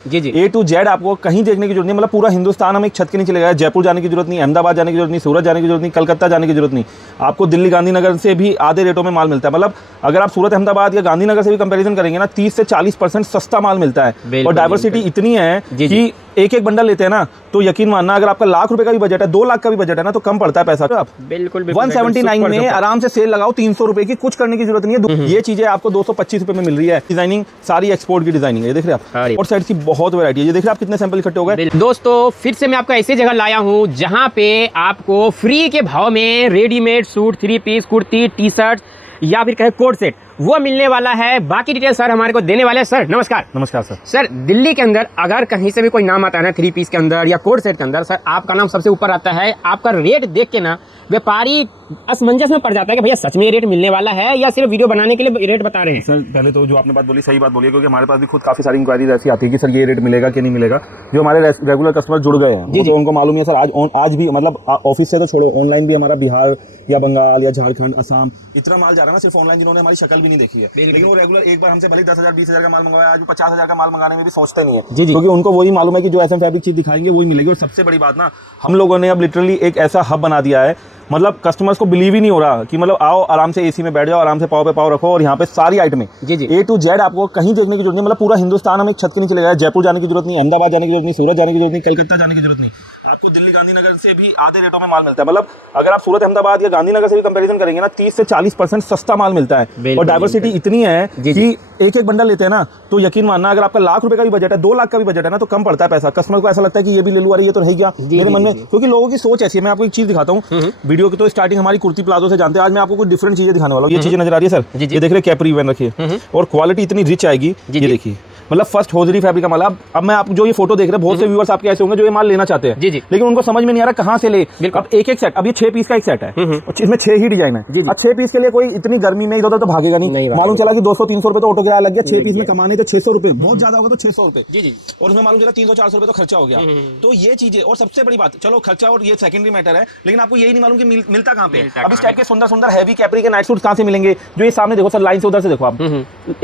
Ji ji. A to Z आपको कहीं देखने की जरूरत नहीं, मतलब पूरा हिंदुस्तान हम एक छत के नीचे लगाया। जयपुर जाने की जरूरत नहीं, अहमदाबाद जाने की जरूरत नहीं, सूरत जाने की जरूरत नहीं, कलकत्ता जाने की जरूरत नहीं। आपको दिल्ली गांधीनगर से भी आधे रेटों में माल मिलता है। मतलब अगर आप सूरत अहमदाबाद या गांधीनगर से भी कंपैरिजन करेंगे ना, 30 से 40% सस्ता माल मिलता है। और डाइवर्सिटी इतनी है कि एक एक बंडल लेते हैं ना, तो यकीन मानना अगर आपका लाख रुपए का भी बजट है, 2 लाख का भी बजट है ना, तो कम पड़ता है पैसा। तो आप बिल्कुल 179 में आराम से सेल लगाओ, 300 रुपए की, कुछ करने की जरूरत नहीं है। ये चीजें आपको 225 रुपए में मिल रही है। डिजाइनिंग सारी एक्सपोर्ट की डिजाइनिंग है, देख रहे हैं आप। और साइड की बहुत वैरायटी है, ये देख रहे हैं आप कितने सैंपल इकट्ठे हो गए। दोस्तों फिर से मैं आपको ऐसी जगह लाया हूँ जहाँ पे आपको फ्री के भाव में readymade suit, 3 piece, kurti, T shirt या फिर कहे कोट सेट वो मिलने वाला है। बाकी डिटेल सर हमारे को देने वाले हैं। सर नमस्कार। नमस्कार सर। सर दिल्ली के अंदर अगर कहीं से भी कोई नाम आता है ना 3 पीस के अंदर या कोट सेट के अंदर, सर आपका नाम सबसे ऊपर आता है। आपका रेट देख के ना व्यापारी असमंजस में पड़ जाता है कि भैया सच में रेट मिलने वाला है या सिर्फ वीडियो बनाने के लिए रेट बता रहे हैं। सर पहले तो जो आपने बात बोली सही बात बोली है, क्योंकि हमारे पास भी खुद काफी सारी इंक्वायरीज ऐसी आती है कि सर ये रेट मिलेगा कि नहीं मिलेगा। जो हमारे रेगुलर कस्टमर जुड़ गए हैं तो उनको मालूम है सर। आज भी मतलब ऑफिस से तो छोड़ो, ऑनलाइन भी हमारा बिहार या बंगाल या झारखंड, असम, इतना माल जा रहा है ना सिर्फ ऑनलाइन, जिन्होंने हमारी शक्ल भी नहीं देखी है। लेकिन वो रेगुलर एक बार हमसे भले 10,000 20,000 का माल मंगवाया, आज वो 50,000 का माल मंगाने में भी सोचते नहीं है, क्योंकि उनको वही मालूम है कि जो एसएम फैब्रिक चीज दिखाएंगे वही मिलेगी। और सबसे बड़ी बात ना, हम लोगों ने अब लिटरली एक ऐसा हब बना दिया है, मतलब कस्टमर्स को बिलीव ही नहीं हो रहा कि मतलब आओ आराम से एसी में बैठ जाओ, आराम से पाव पे पाव रखो और यहाँ पे सारी आइटमें A to Z आपको कहीं देखने की जरूरत नहीं। मतलब पूरा हिंदुस्तान हम एक छत के नीचे लगाया। जयपुर जाने की जरूरत नहीं, अहमदाबाद जाने की जरूरत नहीं, सूरत जाने की जरूरत नहीं, कलकत्ता जाने की जरूरत नहीं। आपको दिल्ली गांधीनगर से भी आधे रेटों में माल मिलता है। मतलब अगर आप सूरत अहमदाबाद या गांधीनगर से भी कंपैरिजन करेंगे ना, 30 से 40% सस्ता माल मिलता है। और डाइवर्सिटी इतनी है कि एक एक बंडल लेते हैं ना, तो यकीन मानना अगर आपका लाख रुपए का भी बजट है, 2 लाख का भी बजट है ना, तो कम पड़ता है पैसा। कस्टमर को ऐसा लगता है कि ये भी ले लूं, अरे ये तो रह गया मेरे मन में, क्योंकि लोगों की सोच ऐसी है। मैं आपको एक चीज दिखाता हूँ। वीडियो की तो स्टार्टिंग हमारी कुर्ती प्लाजो से जानते हैं, आज मैं आपको कुछ डिफरेंट चीजें दिखाने वाला हूँ। ये चीजें नजर आ रही है सर, ये देख रहे कैपरी वैन रखी है और क्वालिटी इतनी रिच आएगी। ये देखिए, मतलब फर्स्ट होजरी फैब्रिक का माल। अब मैं आप जो ये फोटो देख रहे हैं, बहुत से व्यूअर्स आपके ऐसे होंगे जो ये माल लेना चाहते हैं, लेकिन उनको समझ में नहीं आ रहा कहां से ले। अब एक सेट, अब ये 6 पीस का एक सेट है, इसमें 6 ही डिजाइन है। अब 6 पीस के लिए कोई इतनी गर्मी में इधर तो भागेगा नहीं। मालूम चला कि 200-300 रुपए तो ऑटो किराया लग गया, 6 पीस में कमाने तो 600 रुपए, बहुत ज्यादा होगा तो 600 रुपए, और उसमें मालूम चला 300-400 रुपए तो खर्चा हो गया। तो ये चीजें, और सबसे बड़ी बात, चलो खर्चा और ये सेकेंडरी मैटर है, लेकिन आपको यही नहीं मालूम कि मिलता कहां पे। अब इस टाइप के सुंदर सुंदर हैवी कैपरी के नाइट सूट कहां से मिलेंगे। जो ये सामने देखो सर, लाइन से उधर से देखो आप,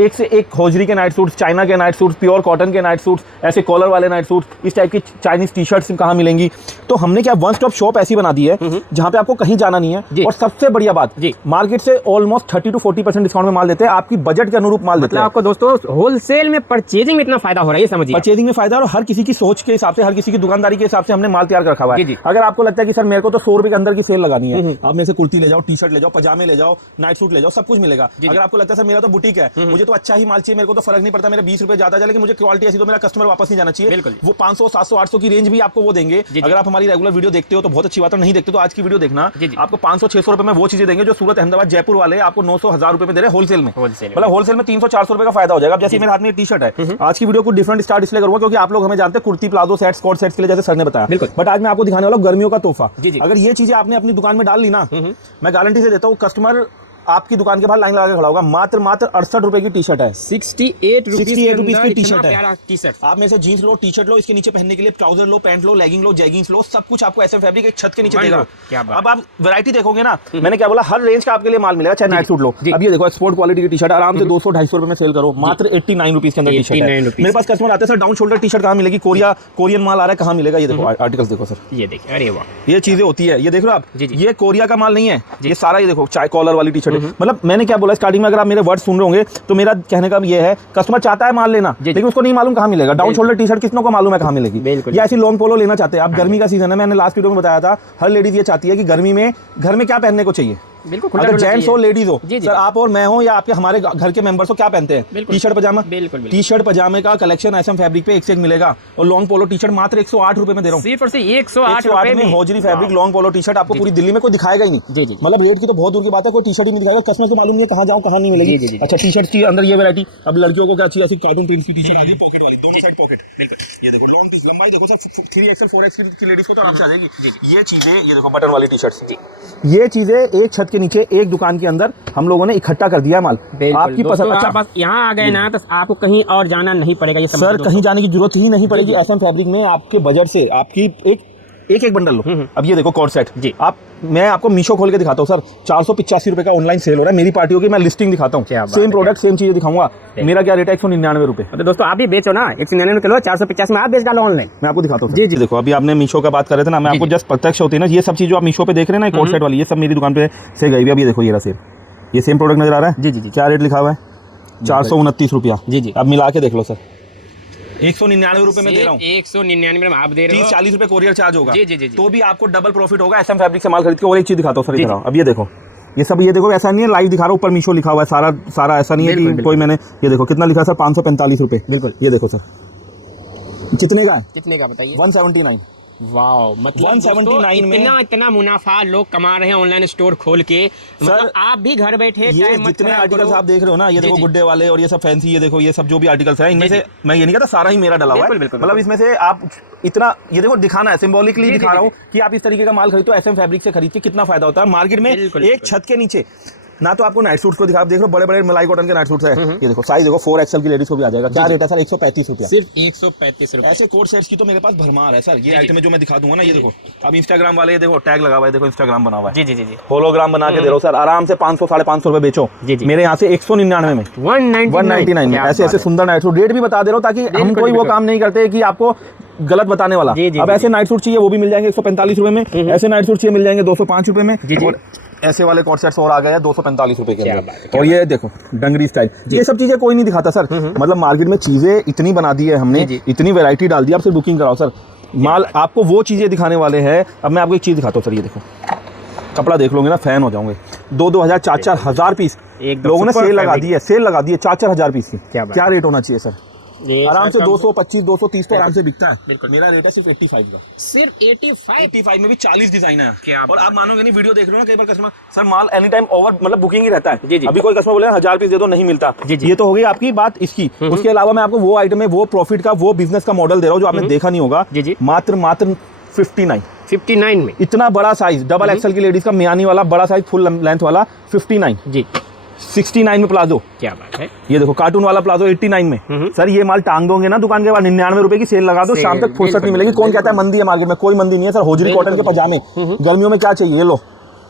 एक से एक होजरी के नाइट सूट, चाइना के नाइट सूट, प्योर कॉटन के नाइट सूट्स, ऐसे कॉलर वाले नाइट सूट्स, इस टाइप की चाइनीज टी शर्ट्स कहाँ मिलेंगी। तो हमने क्या वन स्टॉप शॉप ऐसी बना दी है जहाँ पे आपको कहीं जाना नहीं है। और सबसे बढ़िया बात, मार्केट से ऑलमोस्ट 30 to 40% डिस्काउंट में माल देते हैं, आपकी बजट के अनुरूप माल देते हैं। आपको दोस्तों होलसेल में परचेजिंग में इतना फायदा हो रहा है, ये समझिए। परचेजिंग में फायदा, और हर किसी की सोच के हिसाब से, हर किसी की दुकानदारी के हिसाब से हमने माल तैयार कर रखा हुआ है। अगर आपको लगता है कि सर मेरे को तो 100 रुपए के अंदर की सेल लगानी है, आप मेरे से कुर्ती ले जाओ, टी शर्ट ले जाओ, पजामे ले जाओ, नाइट सूट ले जाओ, सब कुछ मिलेगा। अगर आपको लगता है सर मेरा तो बुटीक है, मुझे तो अच्छा ही माल चाहिए, मेरे को तो फर्क नहीं पड़ता, मेरे 20 रुपए ज्यादा जाए, लेकिन मुझे क्वालिटी ऐसी तो मेरा कस्टमर वापस नहीं जाना चाहिए, वो 500, 700, 800 की रेंज भी आपको वो देंगे। अगर आप हमारी रेगुलर वीडियो देखते हो तो बहुत अच्छी बात है, नहीं देखते तो आज की वीडियो देखना। आपको 500-600 रुपए में वो चीजें देंगे जो सूरत, अहमदाबाद, जयपुर वाले आपको 900-1000 रुपए में दे रहे हैं होलसेल में। मतलब होलसेल में 300-400 रुपए का फायदा हो जाएगा। अब जैसे मेरे हाथ में टी शर्ट है, आज की वीडियो को डिफरेंट स्टार्ट इसलिए करूंगा क्योंकि आप लोग हमें जानते हैं kurti, palazzo sets, coat sets के लिए, जैसे सर ने बताया, बट आज मैं आपको दिखाने वाला हूं गर्मियों का तोहफा। अगर ये चीजें आपने अपनी दुकान में डाल ली ना, मैं गारंटी से देता हूँ कस्टमर आपकी दुकान के बाहर लाइन लगा के खड़ा होगा। मात्र 68 रुपए की टी शर्ट है, 68 रुपीस की टी शर्ट है। आप में से जीन्स लो, टी शर्ट लो, इसके नीचे पहनने के लिए ट्राउजर लो, पैंट लो, लेगिंग लो, जैगिंग्स लो, सब कुछ आपको एसएम फैब्रिक एक छत के नीचे देगा। अब आप वैरायटी देखोगे ना, मैंने क्या बोला, हर रेंज का आपके लिए माल मिलेगा, चाहे नाइट सूट लो। अब ये देखो एक्सपोर्ट क्वालिटी की टी शर्ट, आराम से 200-250 रुपए में सेल करो, मात्र 89 रुपीस के अंदर टी शर्ट है। मेरे पास कस्टमर आते हैं sir, down shoulder T shirt कहाँ मिलेगी, कोरियन माल आ रहा है, कहाँ मिलेगा, ये देखो आर्टिकल्स देखो सर, ये देखिए, अरे वाह, ये चीजें होती है, ये देख रहे हो आप, ये कोरिया का माल नहीं है, ये सारा ये देखो चाय कॉलर वाली टी शर्ट है। मतलब मैंने क्या बोला स्टार्टिंग में, अगर आप मेरे वर्ड सुन रहे होंगे तो मेरा कहने का ये है, कस्टमर चाहता है माल लेना, लेकिन उसको नहीं मालूम कहाँ मिलेगा। डाउन शोल्डर टी शर्ट किसनों को मालूम है कहाँ मिलेगी, या ऐसी लॉन्ग पोलो लेना चाहते हैं आप, गर्मी का सीजन है, मैंने लास्ट वीडियो में बताया था, हर लेडीज ये चाहती है कि गर्मी में घर में क्या पहनने को चाहिए, अगर जेंट्स हो, लेडीज हो, सर आप और मैं हो या आपके हमारे घर के मेंबर्स हो, क्या पहनते हैं, टी शर्ट पजामा। टी शर्ट पजामे का कलेक्शन एसएम फैब्रिक पे एक से एक मिलेगा। और लॉन्ग पोलो टी शर्ट मात्र 108 रुपए में दे रहा हूँ, सिर्फ और सिर्फ 108 में hosiery fabric long polo T shirt आपको पूरी दिल्ली में कोई दिखाएगा ही नहीं। मतलब रेट की तो बहुत दूर की बात है, कोई टी शर्ट ही नहीं दिखाएगा, कस्टमर को मालूम नहीं है कहाँ जाऊँ कहाँ नहीं मिलेगी। अच्छा, टी शर्ट की अंदर ये वैरायटी, अब लड़कियों को क्या चाहिए, ऐसी कार्टून प्रिंट्स की टी शर्ट आ गई, पॉकेट वाली, दोनों साइड पॉकेट, ये देखो लॉन्ग लंबाई देखो सर, 3XL 4XL की लेडीज को तो आराम से आ जाएगी। ये चीजें, ये देखो बटन वाली टी शर्ट्स, ये चीजें एक छत के नीचे एक दुकान के अंदर हम लोगों ने इकट्ठा कर दिया माल, आपकी पसंद। अच्छा बस यहाँ आ गए ना तो आपको कहीं और जाना नहीं पड़ेगा, ये सर कहीं जाने की जरूरत ही नहीं पड़ेगी। एसएम फैब्रिक में आपके बजट से आपकी एक एक एक बंडल लो। अब ये देखो कोट सेट जी। मैं आपको मीशो खोल के दिखाता हूँ सर, 485 रुपए का ऑनलाइन सेल हो रहा है मेरी पार्टियों की। मैं लिस्टिंग दिखाता हूँ, सेम प्रोडक्ट सेम चीजें दिखाऊंगा। मेरा क्या रेट है? 199 रुपए। तो दोस्तों आप भी बेचो ना, 199 किलो 450 में आप बेच डालो ऑनलाइन। मैं आपको दिखाता हूँ जी जी। देखो अभी आपने मीशो का बात कर रहे थे ना, मैं आपको जस्ट प्रत्यक्ष होती है ना, ये सब चीज जो आप मीशो पे देख रहे हैं ना, कोट सेट वाली, ये सब मेरी दुकान पे से गई हुई। अब ये देखो ये रहा सेल, ये सेम प्रोडक्ट नजर आ रहा है जी जी जी। क्या रेट लिखा हुआ है? 429 रुपया जी जी। अब मिला के देख लो सर, 199 रुपए में दे रहा हूँ। 199 में आप दे रहे हो, 30-40 रुपए कोरियर चार्ज होगा। जी जी जी। तो भी आपको डबल प्रॉफिट होगा एसएम फैब्रिक से माल खरीद के। और एक चीज दिखाता हूँ सर, इधर आओ। अब ये देखो ये सब, ये देखो ऐसा नहीं है लाइव दिखा रहा हूँ, ऊपर मीशो लिखा हुआ है सारा सारा, ऐसा नहीं है कि कोई मैंने, ये देखो कितना लिखा है सर, 545 रुपए। बिल्कुल, ये देखो सर कितने का है? कितने का बताइए? 179। वाओ, मतलब 179 में इतना मुनाफा लोग कमा रहे हैं ऑनलाइन स्टोर खोल के। मतलब आप भी घर बैठे ये जितने आर्टिकल्स आप देख रहे हो ना, ये देखो गुड्डे वाले और ये सब फैंसी, ये देखो ये सब जो भी आर्टिकल्स है, इनमें से मैं ये नहीं कहता सारा ही मेरा डला हुआ है, मतलब इसमें से आप इतना ये देखो दिखाना है, सिंबॉलिकली दिखा रहा हूँ कि आप इस तरीके का माल खरीदो एसएम फैब्रिक से खरीद के कितना फायदा होता है मार्केट में। एक छत के नीचे ना तो आपको नाइट सूट्स को दिखा, आप देख रहे हो बड़े बड़े मलाई कॉटन के नाइट सूट्स है, ये देखो साइज देखो 4XL की लेडीज को भी आ जाएगा। क्या रेट है सर? 135 रुपया, सिर्फ 135 रुपए। ऐसे कोट सेट्स की तो मेरे पास भरमार है सर। ये आइटम जो मैं दिखा दूंगा ना, ये देखो अब इंस्टाग्राम वाले देखो टैग लगा हुआ है, देखो इंस्टाग्राम बना हुआ है, जी जी जी। होलोग्राम बना के दे रहा हूँ सर, आराम से 500-550 रुपए बेचो मेरे यहाँ से 199 में, 199 में। ऐसे ऐसे सुंदर नाइट सूट रेट भी बता दे रहा हूँ ताकि हम कोई वो काम नहीं करते कि आपको गलत बताने वाला। अब ऐसे नाइट सूट चाहिए वो भी मिल जाएंगे 145 रुपए में, ऐसे नाइट सूट चाहिए मिल जाएंगे 205 रुपए में, और ऐसे वाले कोट सेट्स और आ गए 245 रुपए के अंदर। और ये देखो डंगरी स्टाइल, ये सब चीजें कोई नहीं दिखाता सर, मतलब मार्केट में चीजें इतनी बना दी है हमने, इतनी वैरायटी डाल दी, आप सिर्फ बुकिंग कराओ सर, माल आपको वो चीजें दिखाने वाले हैं। अब मैं आपको एक चीज दिखाता हूँ सर, ये देखो कपड़ा देख लोगे ना फैन हो जाओगे। 2-2 हज़ार 4-4 हज़ार पीस लोगों ने सेल लगा दी है, सेल लगा दी है 4-4 हज़ार पीस की। क्या रेट होना चाहिए सर? आराम से 225-230 तो आराम से बिकता है। मेरा रेट है सिर्फ 85 का, सिर्फ 85 में भी 40 डिजाइन है। और आप मानोगे नहीं, वीडियो देख रहे हो ना कई बार कस्टमर सर माल एनी टाइम ओवर मतलब बुकिंग ही रहता है। अभी कोई कस्टमर बोले 1000 पीस दे दो, नहीं मिलता। ये तो हो गई आपकी बात इसकी। उसके अलावा मैं आपको वो आइटम में वो प्रॉफिट का वो बिजनेस का मॉडल दे रहा हूँ जो आपने देखा नहीं होगा। मात्र 59 में इतना बड़ा साइज, डबल एक्सल की लेडीज का मियानी वाला बड़ा साइज फुल लेंथ वाला 59 जी। 69 में प्लाजो, क्या बात है। ये देखो कार्टून वाला प्लाजो 89 में। सर ये माल टांग दोगे ना दुकान के बाद 99 रुपए की सेल लगा दो, शाम तक फुर्सत नहीं मिलेगी। कौन कहता है मंदी है मार्केट में? कोई मंदी नहीं है सर। होजरी कॉटन के पजामे गर्मियों में क्या चाहिए, ये लो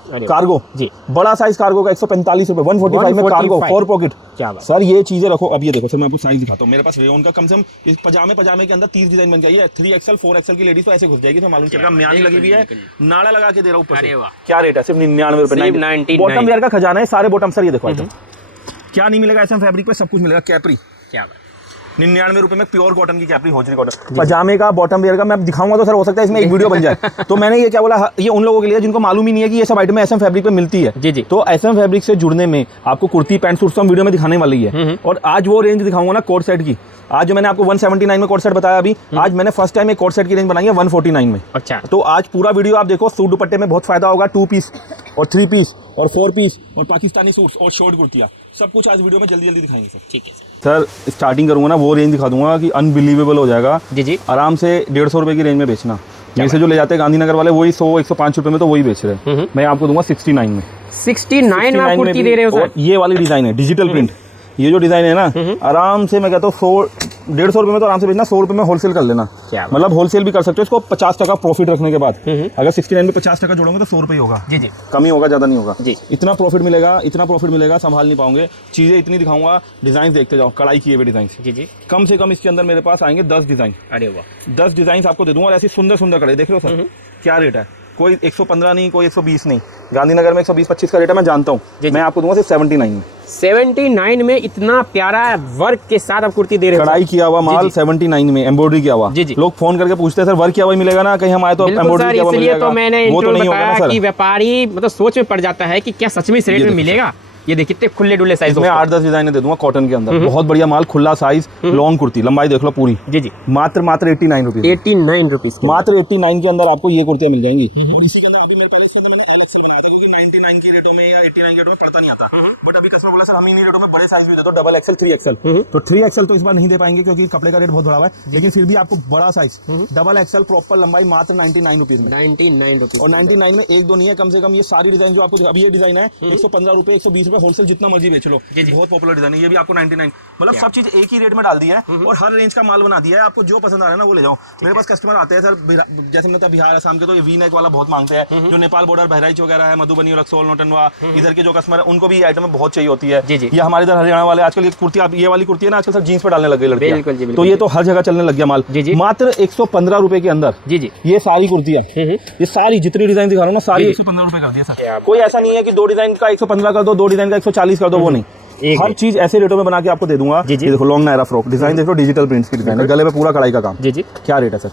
कार्गो जी, बड़ा साइज कार्गो का 145 रुपए, 145 में कार्गो 4 पॉकेट। क्या बात सर, ये चीजें रखो। अब ये देखो सर मैं आपको साइज दिखाता हूँ, मेरे पास रेयन का कम से कम इस पजामे के अंदर 30 डिजाइन बन गई है। 3XL 4XL की लेडीज तो ऐसे घुस जाएगी, तो मालूम चलेगा। म्यानी लगी हुई है, नाड़ा लगा के दे रहा हूँ ऊपर से। क्या रेट है? सिर्फ 99 रुपए। बॉटम वेयर का खजाना है सारे बॉटम सर। ये देखो क्या नहीं मिलेगा एसएम फैब्रिक पे? सब कुछ मिलेगा। कैपरी, क्या बात, 99 रुपए में प्योर कॉटन की कैपरी, होजरी कॉटन। पजामे का बॉटम वेयर का मैं दिखाऊंगा तो सर हो सकता है इसमें एक वीडियो बन जाए। तो मैंने ये क्या बोला, ये उन लोगों के लिए जिनको मालूम ही नहीं है कि ये सब आइटम एसएम फैब्रिक पे मिलती है। जी जी। तो एसएम फैब्रिक से जुड़ने में आपको कुर्ती पैंट सूट वीडियो में दिखाने वाली है। और आज वो रेंज दिखाऊंगा ना कोट सेट की। आज जो मैंने आपको 179 में कोट सेट बताया, अभी आज मैंने फर्स्ट टाइम एक कोट सेट की रेंज बनाई है 149 में। अच्छा, तो आज पूरा वीडियो आप देखो, सूट दुपट्टे में बहुत फायदा होगा। 2 पीस और 3 पीस और 4 पीस और पाकिस्तानी सूट्स और शॉर्ट कुर्तियां, सब कुछ आज वीडियो में जल्दी जल्दी दिखाएंगे सर। ठीक है सर, स्टार्टिंग करूंगा ना वो रेंज दिखा दूंगा कि अनबिलीवेबल हो जाएगा। जी जी। आराम से 150 रुपए की रेंज में बेचना। मेरे से जो ले जाते हैं गांधीनगर वाले वही 100-105 रुपए में तो वही बेच रहे हैं। मैं आपको दूंगा 69 में। 69 में कुर्ती दे रहे हो सर? ये वाली डिजाइन है डिजिटल प्रिंट, ये जो डिजाइन है ना, आराम से मैं कहता हूँ 100-150 रुपए में तो आराम से बेचना। 100 रुपए में होलसेल कर लेना, मतलब होलसेल भी कर सकते हो इसको 50% प्रॉफिट रखने के बाद। अगर 69 में 50% जोड़ोगे तो 100 रुपए ही होगा। जी जी, कम ही होगा, ज्यादा नहीं होगा जी। इतना प्रॉफिट मिलेगा, संभाल नहीं पाओगे। चीजें इतनी दिखाऊंगा, डिजाइन देखते जाओ, कढ़ाई किए हुए डिजाइन। जी जी। कम से कम इसके अंदर मेरे पास आएंगे 10 डिजाइन। अरे वाह, 10 डिजाइन आपको दे दूंगा। और ऐसी सुंदर सुंदर कढ़ाई देख रहे हो सर, क्या रेट है? कोई 115 नहीं, कोई 120 नहीं। गांधीनगर में 120-25 का रेट है, मैं जानता हूँ। मैं आपको दूंगा सिर्फ 79 में। 79 में इतना प्यारा वर्क के साथ आप कुर्ती दे रहे हो, कढ़ाई किया हुआ माल 79 में, एम्ब्रॉयडरी किया हुआ। जी जी। लोग फोन करके पूछते हैं सर वर्क किया हुआ मिलेगा ना, कहीं हम आए तो एम्ब्रॉयडरी किया हुआ मिलेगा। तो मैंने इंट्रो में बताया कि व्यापारी मतलब सोच में पड़ जाता है कि क्या सच में इस रेट में मिलेगा। ये देखिए कितने खुले डुले साइज में 8-10 डिजाइन दे दूंगा कॉटन के अंदर, बहुत बढ़िया माल, खुला साइज, लॉन्ग कुर्ती, लंबाई देख लो पूरी। जी जी। मात्र 89 रुपीज। 89 रुपीज, मात्र 89 के अंदर आपको ये कुर्तियां मिल जाएंगी। और इसी के अंदर अभी मैं पहले इसके अंदर मैंने अलग से बनाया था, क्योंकि 99 के रेटों में या 89 के रेटों में पड़ता नहीं आता। बट अभी कस्टमर बोला सर हम इन्हीं रेटों में बड़े साइज भी देते हो, डबल एक्सएल 3XL। तो 3XL तो इस बार नहीं दे पाएंगे क्योंकि कपड़े का रेट बहुत बढ़ा हुआ है, लेकिन फिर भी आपको बड़ा साइज डबल एक्सएल प्रॉपर लंबाई मात्र 99 रुपीज में। 99 रुपीज। और 99 में 1-2 नहीं है, कम से कम ये सारी डिजाइन जो आपको, अभी ये डिजाइन है 115 रुपए, 120 रुपए, रुपए होलसेल जितना मर्जी बेच लो, बहुत पॉपुलर डिजाइन है। ये भी आपको 99, मतलब सब चीज एक ही रेट में डाल दिया है और हर रेंज का माल बना दिया है। आपको जो पसंद आ रहा है ना वो ले जाओ। मेरे पास कस्टमर आते हैं सर, जैसे मैंने बिहार असम के, तो ये वी नेक वाला बहुत मांगते हैं। जो नेपाल बॉर्डर बहराइच वगैरह है, मधुबनी, रक्सौल, नौटनवा, इधर के जो कस्टमर है उनको भी ये आइटम बहुत चाहिए होती है। ये हमारे इधर हरियाणा वाले आजकल ये कुर्ती, आप ये वाली कुर्ती है ना आजकल सर जीन्स पे डालने लग गए लड़के, तो ये तो हर जगह चलने लग गया माल। मात्र 115 रुपए के अंदर ये सारी कुर्तियां, ये सारी जितनी डिजाइन दिखा रहा हूँ ना, सारी 115 रुपए कर दिया सर। कोई ऐसा नहीं है कि 2 डिजाइन का 115 कर दो, 2 डिजाइन का 140 कर दो, वो नहीं। हर चीज ऐसे रेटों में बना के आपको दे दूंगा। ये देखो लॉन्ग नायरा फ्रॉक डिजाइन, देखो डिजिटल प्रिंट्स की डिजाइन है, गले पे पूरा कढ़ाई का काम। क्या रेट है सर?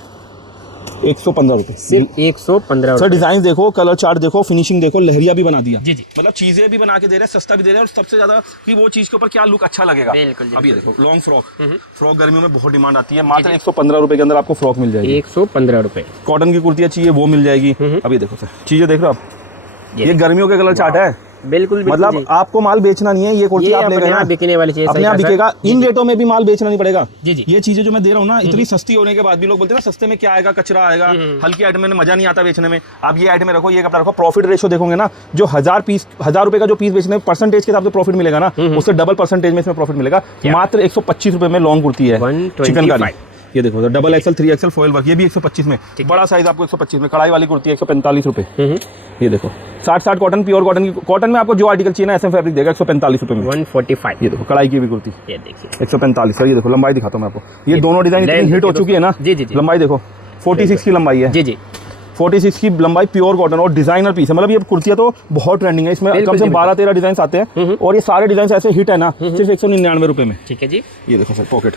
115 रुपए, सिर्फ 115 सर। डिजाइन देखो, कलर चार्ट देखो, फिनिशिंग देखो, लहरिया भी बना दिया। मतलब चीजें भी बना के दे रहे हैं, सस्ता भी दे रहे हैं, और सबसे ज्यादा कि वो चीज के ऊपर क्या लुक अच्छा लगेगा। अब ये देखो लॉन्ग फ्रॉक गर्मियों में बहुत डिमांड आती है। मात्र 115 रुपए के अंदर आपको फ्रॉक मिल जाएगी। 115 रुपए। कॉटन की कुर्तियां चाहिए वो मिल जाएगी। अब ये देखो सर, चीजें देख रहे हो आप, ये गर्मियों के कलर चार्ट है। बिल्कुल मतलब आपको माल बेचना नहीं है, ये कुर्ती आप लेकर ना बिकने वाली चीज अपने आप बिकेगा। इन रेटों में भी माल बेचना नहीं पड़ेगा। ये चीजें जो मैं दे रहा हूँ ना, इतनी सस्ती होने के बाद भी लोग बोलते हैं ना सस्ते में क्या आएगा, कचरा आएगा, हल्की आइटम में मजा नहीं आता बेचने में। आप ये आइटम में रखो, ये कपड़ा रखो, प्रॉफिट रेशो देखोगे ना, जो 1000 रुपए का जो पीस बेचने में परसेंटेज के हिसाब से प्रॉफिट मिलेगा ना, उससे डबल परसेंटेज में इसमें प्रॉफिट मिलेगा। मात्र 125 रुपए में लॉन्ग कुर्ती है चिकनकारी। ये देखो sir, double axle 3XL foil work, ये भी 125 में। बड़ा साइज आपको 125 में। कढ़ाई वाली कुर्ती है 145 रुपए। ये देखो 60 कॉटन, प्योर कॉटन की। कॉटन में आपको जो आर्टिकल चाहिए ना, SM फैब्रिक देगा 145 रुपए में। 145। ये देखो कढ़ाई की भी कुर्ती, ये देखिए 145 सर। ये देखो लंबाई दिखाता हूँ मैं आपको, ये दोनों डिजाइन इतनी हिट हो चुकी है ना। लंबाई देखो 46 की लंबाई है। 46 की लंबाई, प्योर कॉटन और डिजाइनर पीस है। मतलब ये कुर्तियां तो बहुत ट्रेंडिंग है, इसमें कम से कम 12-13 डिजाइन आते हैं और ये सारे डिजाइन ऐसे हिट है ना, सिर्फ 199 रुपए में। ठीक है जी। ये देखो सर, पॉकेट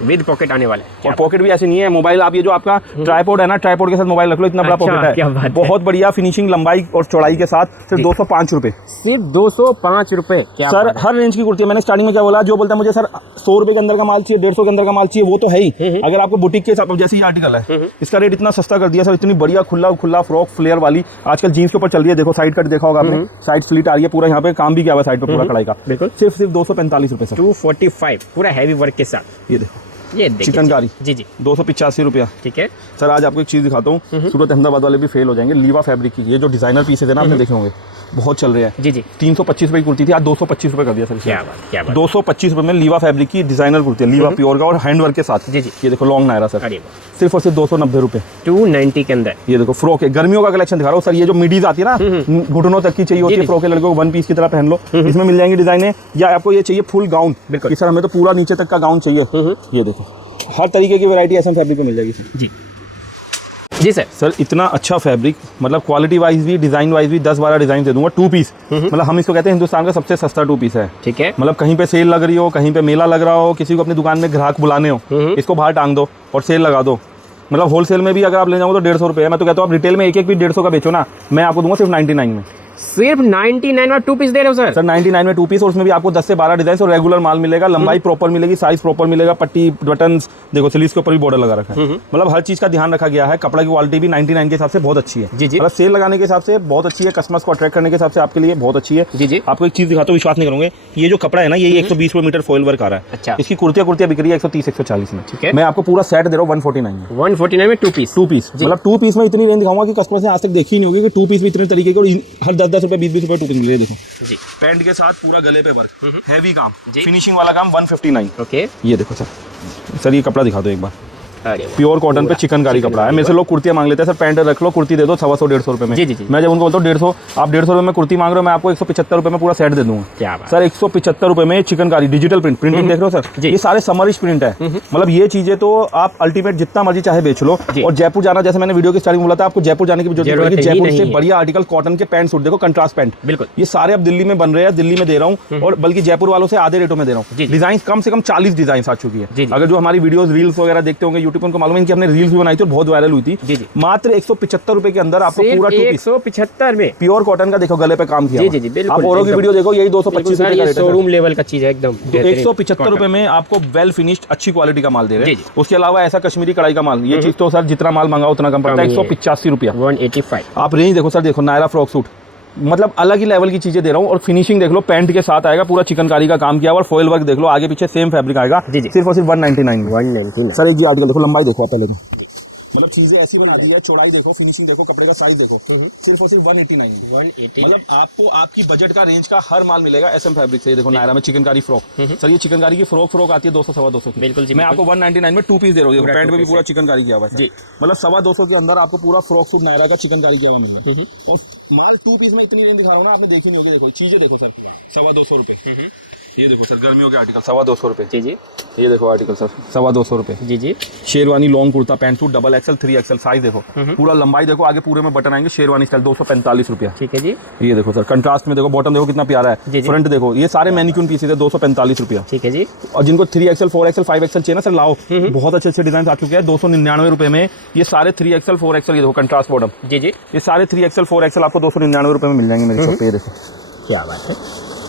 विद पॉकेट आने वाले, और पॉकेट भी ऐसे नहीं है। मोबाइल आप ये जो आपका ट्राइपॉड है ना, ट्राइपॉड के साथ मोबाइल रख लो, इतना बड़ा पॉकेट है। बहुत बढ़िया फिनिशिंग, लंबाई और चौड़ाई के साथ। सिर्फ 205 रुपए, सिर्फ 205 रुपए। सर हर रेंज की कुर्ती है। मैंने स्टार्टिंग में क्या बोला, जो बोलता है मुझे सर 100 रुपए के अंदर का माल चाहिए, 150 के अंदर का माल चाहिए, वो तो है ही। अगर आपको बुटीक के हिसाब, जैसे ये आर्टिकल है, इसका रेट इतना सस्ता कर दिया सर। इतनी बढ़िया खुला फ्रॉक फ्लेयर वाली आजकल जीन्स के ऊपर चल रही है। देखो साइड कट देखा होगा आपने, साइड स्लिट आ रही है, पूरा यहाँ पे काम भी किया हुआ है साइड पे पूरा कढ़ाई का। सिर्फ 245 रुपए सर। 245 पूरा हैवी वर्क के साथ। ये देखो ये चिकनकारी, 285 रुपया। ठीक है सर। आज आपको एक चीज दिखाता हूँ, सूरत अहमदाबाद वाले भी फेल हो जाएंगे। लीवा फैब्रिक की ये जो डिजाइनर पीसेज है ना, आपने देखे होंगे, बहुत चल रहे हैं। 325 रुपए की कुर्ती थी, आज 225 रुपए कर दिया सर। क्या बात। 225 रुपए में लीवा फैब्रिक की डिजाइनर कुर्ती है, लीवा प्योर का और हैंडवर्क के साथ। ये देखो लॉन्ग नायरा सर, सिर्फ और सिर्फ 290 रुपए, 290 के अंदर। ये देखो फ्रॉक है, गर्मियों का कलेक्शन दिखा रहा हूँ सर। ये जो मिडीज आती है ना, घुटनों तक की चाहिए होती है फ्रॉक, लड़कों को 1 पीस की तरह पहन लो, इसमें मिल जाएंगी डिजाइने। या आपको ये चाहिए फुल गाउन, बिल्कुल सर हमें तो पूरा नीचे तक का गाउन चाहिए। ये देखो हर तरीके की वैरायटी SM फैब्रिक में मिल जाएगी सर। जी सर। इतना अच्छा फैब्रिक, मतलब क्वालिटी वाइज भी, डिजाइन वाइज भी 10-12 डिजाइन दे दूंगा। 2 पीस, मतलब हम इसको कहते हैं हिंदुस्तान का सबसे सस्ता 2 पीस है। ठीक है। मतलब कहीं पे सेल लग रही हो, कहीं पे मेला लग रहा हो, किसी को अपनी दुकान में ग्राहक बुलाने हो, इसको बाहर टांग दो और सेल लगा दो। मतलब होलसेल में भी अगर आप ले जाओगे तो 150 रुपए है। मैं तो कहता हूँ आप रिटेल में एक पीस 150 का बेचो ना, मैं आपको दूंगा सिर्फ 99 में। सिर्फ 99 में 2 पीस दे रहे हो सर? 99 में 2 पीस, और उसमें भी आपको 10 से 12 डिजाइन और रेगुलर माल मिलेगा। लंबाई प्रॉपर मिलेगी, साइज प्रॉपर मिलेगा, पट्टी बटन्स देखो, स्लीव्स के ऊपर भी बॉर्डर लगा रखा है। मतलब हर चीज का ध्यान रखा गया है। कपड़ा की क्वालिटी भी 99 के हिसाब से बहुत अच्छी है। मतलब सेल लगाने के हिसाब से बहुत अच्छी है, कस्टमर्स को अट्रैक्ट करने के हिसाब से आपके लिए बहुत अच्छी है। आपको एक चीज दिखाता हूँ, विश्वास नहीं करोगे, ये जो कपड़ा है ना, ये 120 मीटर फॉइल वर्क आ रहा है। अच्छा। इसकी कुर्तियां बिक रही है 130-140 में। ठीक है। मैं आपको पूरा सेट दे रहा हूँ 149 में। 149 में 2 पीस। मतलब 2 पीस में इतनी रेंज दिखाऊंगा कि कस्टमर ने आज तक देखी नहीं होगी कि 2 पीस में इतने तरीके के, हर 10-10 रुपए 20-20 रुपए 2 पीस मिल रहे। देखो जी, पैंट के साथ पूरा गले पे वर्क, हैवी काम, फिनिशिंग वाला काम, 159। ओके। ये देखो सर ये कपड़ा दिखा दो एक बार। प्योर कॉटन पे चिकनकारी कपड़ा है। मेरे से लोग कुर्तियां मांग लेते हैं, सर पैंट रख लो, कुर्ती दे दो 125-150 रुपए में। मैं जब उनको बोलता हूँ 150, आप 150 रुपए में कुर्ती मांग रहे हो, मैं आपको 175 रुपए में पूरा सेट दे दूंगा। क्या बात। सर 175 रुपए में चिकनकारी डिजिटल प्रिंटिंग देख रहे हो सर, ये सारे समरिश प्रिंट है। मतलब ये चीजें तो आप अल्टीमेट जितना मर्जी चाहे बेच लो। और जयपुर जाना, जैसे मैंने वीडियो की स्टार्टिंग बोला था, आपको जयपुर जाने की जरूरत नहीं। जयपुर से बढ़िया आर्टिकल कॉटन के पैंट सूट देखो, कंट्रास्ट पैंट, बिल्कुल ये सारे अब दिल्ली में बन रहे हैं, दिल्ली में दे रहा हूँ, और बल्कि जयपुर वालों से आधे रेटों में दे रहा हूँ। डिजाइन कम से कम 40 डिजाइन आ चुकी है। अगर जो हमारी वीडियोस रील्स वगैरह देखते होंगे यूट्यूब, उनको मालूम है कि हमने रील्स भी बनाई थी और बहुत वायरल हुई थी। मात्र 175 रुपए के अंदर आपको पूरा 175 में प्योर कॉटन का देखो, गले पे काम किया। आप औरों की वीडियो देखो, यही 225 रुपए का रेट है। शोरूम लेवल का चीज है एकदम। 175 रुपए में आपको वेल फिनिश्ड अच्छी क्वालिटी का माल दे रहे हैं। उसके अलावा ऐसा कश्मीरी कढ़ाई का माल, ये चीज तो सर जितना माल मंगाओ उतना कम पड़ता है। 185 रुपया, 185। आप रेंज देखो सर, देखो नायरा फ्रॉक सूट, मतलब अलग ही लेवल की चीजें दे रहा हूँ। और फिनिशिंग देख लो, पैंट के साथ आएगा, पूरा चिकनकारी का काम किया हुआ, और फॉइल वर्क देख लो, आगे पीछे सेम फैब्रिक आएगा। सिर्फ और सिर्फ 199 सर। एक ये आर्टिकल देखो, लंबाई देखो आप पहले तो, मतलब चीजें ऐसी बना दी है, चौड़ाई देखो, फिनिशिंग देखो, कपड़े का साइज देखो, सिर्फ और सिर्फ 189, मतलब आपको आपकी बजट का रेंज का हर माल मिलेगा SM फैब्रिक से। ये देखो नायरा में चिकनकारी फ्रॉक, सर ये चिकनकारी की फ्रॉक आती है 200 सवा 200 की। बिल्कुल जी, मैं आपको 199 में 2 पीस दे रहा हूँ, पैंट में भी पूरा चिकनकारी किया हुआ है जी, मतलब 125 के अंदर आपको पूरा फ्रॉक सूट नायरा का चिकनकारी किया हुआ मिल रहा है। और माल 2 पीस में इतनी रेंज दिखा रहा हूँ ना, आपने देखी नहीं होगी। देखो चीजें देखो सर, 225 रुपए। ये देखो सर गर्मियों के आर्टिकल 225 रुपए। जी जी, ये देखो आर्टिकल सर 225 रुपए। जी जी, sherwani long kurta pant suit double XL 3XL size देखो, पूरा लंबाई देखो, आगे पूरे में बटन आएंगे, शेरवानी स्टाइल 245 रुपया। ठीक है जी। ये देखो सर कंट्रास्ट में देखो, बॉटम देखो कितना प्यारा है, फ्रंट देखो, ये सारे मैनिक्यून पीसेस है 245 रुपया। ठीक है जी। और जिनको 3XL 4XL 5XL चाहिए ना सर, लाओ, बहुत अच्छे डिजाइन आ चुके हैं 299 रुपए में। ये सारे 3XL 4XL, ये देखो कंट्रास्ट बॉटम। जी जी, ये सारे 3XL 4XL आपको 299 रुपए में मिल जाएंगे मेरे शॉप पे। ये देखो क्या बात है।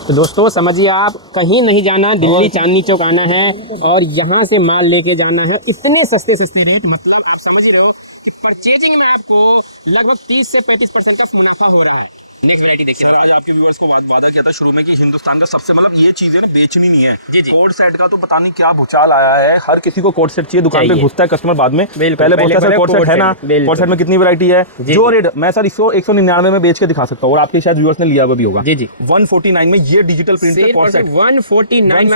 तो दोस्तों समझिए, आप कहीं नहीं जाना, दिल्ली चांदनी चौक आना है और यहाँ से माल लेके जाना है। इतने सस्ते रेट, मतलब आप समझ रहे हो कि परचेजिंग में आपको लगभग 30 से 35% का मुनाफा हो रहा है। नेक्स्ट वैरायटी देखिए सर, आज आपके व्यूअर्स को वादा किया था शुरू में कि हिंदुस्तान का सबसे, मतलब ये चीजें ना बेचनी नहीं है। जी जी, कोड सेट का तो पता नहीं क्या भूचाल आया है, हर किसी को कोड सेट चाहिए, दुकान पे घुसता है कस्टमर बाद में, पहले बोलता है सर कोड सेट है ना, कोड सेट में कितनी वैरायटी है, जो रेट मैं सर 199 में बेच के दिखा सकता हूँ, और आपके शायद व्यूअर्स ने लिया हुआ भी होगा। जी जी, 149 में ये डिजिटल प्रिंटेड कोड सेट, 149 में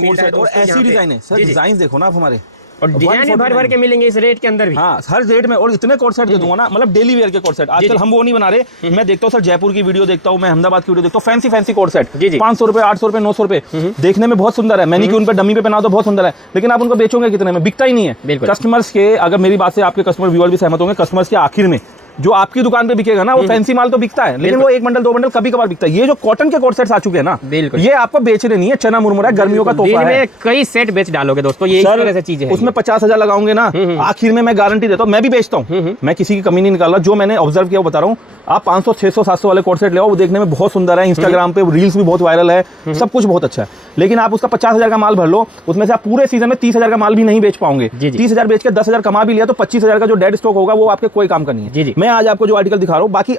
कोड सेट, और ऐसी डिजाइन है सर, डिजाइन देखो ना आप हमारे, और डिजाइन भर के मिलेंगे इस रेट के अंदर भी। हाँ, हर रेट में, और इतने कोड सेट दे दूंगा ना, मतलब डेली वेयर के कोड सेट। आजकल हम वो नहीं बना रहे, मैं देखता हूँ सर जयपुर की वीडियो देखता हूँ, मैं अहमदाबाद की वीडियो देखता हूँ, फैंसी कोड सेट 500 रुपए 800 रुपए 900 रुपए, देखने में बहुत सुंदर है, मैनिक्यूर पे डमी पे पहना तो बहुत सुंदर है, लेकिन आप उनको बेचोगे कितने में, बिकता ही नहीं है। कस्टमर्स के, अगर मेरी बात से आपके कस्टमर व्यूअर भी सहमत होंगे, कस्टमर्स के आखिर में जो आपकी दुकान पे बिकेगा ना, वो फैंसी माल तो बिकता है, लेकिन वो 1 बंडल 2 बंडल कभी कभार बिकता है। ये जो कॉटन के कोट सेट्स आ चुके हैं ना, ये आपको बेचने नहीं है, चना मुरमुरा गर्मियों का तोहफा है। कई सेट बेच डालोगे दोस्तों, ये इस तरह से चीजें हैं। उसमें 50,000 लगाओगे ना, आखिर में मैं गारंटी देता हूँ, मैं भी बेचता हूँ, मैं किसी की कमी नहीं निकाल रहा, जो मैंने ऑब्जर्व किया वो बता रहा हूँ। आप 500 600 700 वाले कोट सेट ले आओ, वो देखने में बहुत सुंदर है, इंस्टाग्राम पे रील्स भी बहुत वायरल है, सब कुछ बहुत अच्छा है, लेकिन आप उसका 50,000 का माल भर लो, उसमें से आप पूरे सीजन में 30,000 का माल भी नहीं बेच पाओगे। 30,000 बेच के 10,000 कमा भी लिया तो 25,000 का जो डेड स्टॉक होगा वो आपके कोई काम का नहीं है। मैं आज आपको जो आर्टिकल दिखा रहा हूँ, बाकी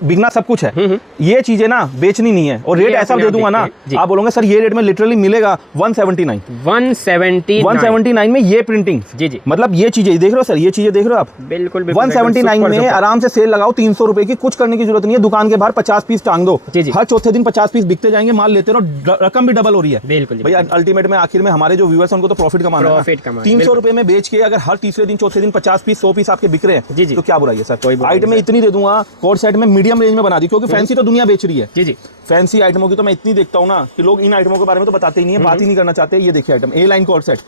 बिकना सब कुछ है, ये चीजें ना बेचनी नहीं है, और रेट ऐसा दे दूंगा ना, आप बोलोगे सर ये रेट में लिटरली मिलेगा 179 में ये प्रिंटिंग। जी जी, मतलब ये चीजें देख रहे हो सर, ये चीजें देख रहे हो आप, बिल्कुल 179 में आराम से सेल लगाओ, 300 रुपए की, कुछ करने की जरूरत नहीं है, दुकान के बाहर 50 पीस टांग दो, हर चौथे दिन 50 पीस बिकते जाएंगे, माल लेते रहो, रकम भी डबल हो रही है। बिल्कुल भैया, अल्टीमेट में आखिर में हमारे जो व्यूअर्स हैं उनको तो प्रॉफिट कमाना है, 300 रुपए में बेच के अगर हर तीसरे दिन चौथे दिन 50 पीस 100 पीस आपके बिक रहे हैं, तो क्या बुराई है सर। आइटम में इतनी दे दूंगा, कोड सेट में मीडियम रेंज में बना दी, क्योंकि फैंसी तो दुनिया बेच रही है। जी जी, फैंसी आइटमों की तो मैं इतनी देखता हूँ ना कि लोग इन आइटमों के बारे में तो बताते ही नहीं है, बात ही नहीं करना चाहते। ये देखिए आइटम, ए लाइन कोड सेट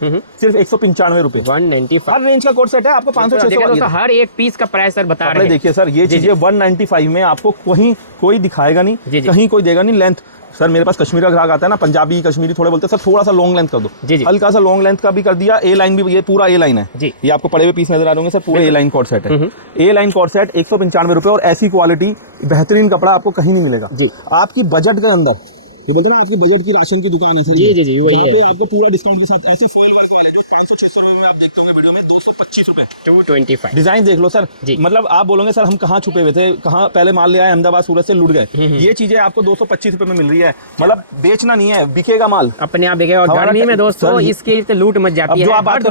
सिर्फ 195 रुपए, 195 हर रेंज का कोड सेट है, आपको 500 600 हर एक पीस का प्राइस सर बता रहे हैं। देखिए सर, ये चीजें 195 में आपको कहीं कोई दिखाएगा नहीं, कहीं कोई देगा नहीं। लेंथ सर, मेरे पास कश्मीरी का ग्राहक आता है ना, पंजाबी कश्मीरी थोड़े बोलते हैं सर, थोड़ा सा लॉन्ग लेंथ कर दो, हल्का सा लॉन्ग लेंथ का भी कर दिया। ए लाइन भी, ये पूरा ए लाइन है जी, ये आपको पड़े हुए पीस नजर आ रहे होंगे सर, पूरे ए लाइन कोड सेट है। ए लाइन कोड सेट 195 रुपए, और ऐसी क्वालिटी बेहतरीन कपड़ा आपको कहीं नहीं मिलेगा जी, आपकी बजट के अंदर। जो बोलते हैं ना, आपके बजट की राशन की दुकान है सर, जी जी, वही है, आपको पूरा डिस्काउंट के साथ ऐसे फॉइल वर्क वाले जो 500 600 रुपए में आप देखते होंगे वीडियो में, 225 रुपए 225 डिजाइन देख लो सर। मतलब आप बोलोगे सर हम कहाँ छुपे हुए थे, कहाँ पहले माल ले आए, अहमदाबाद सूरत से लुट गए। ये चीजें आपको 225 रुपए में मिल रही है, मतलब बेचना नहीं है, बिकेगा माल अपने आप बिकेगा। और गर्मी में दोस्तों इसके लूट मच जाती है। जो आप बात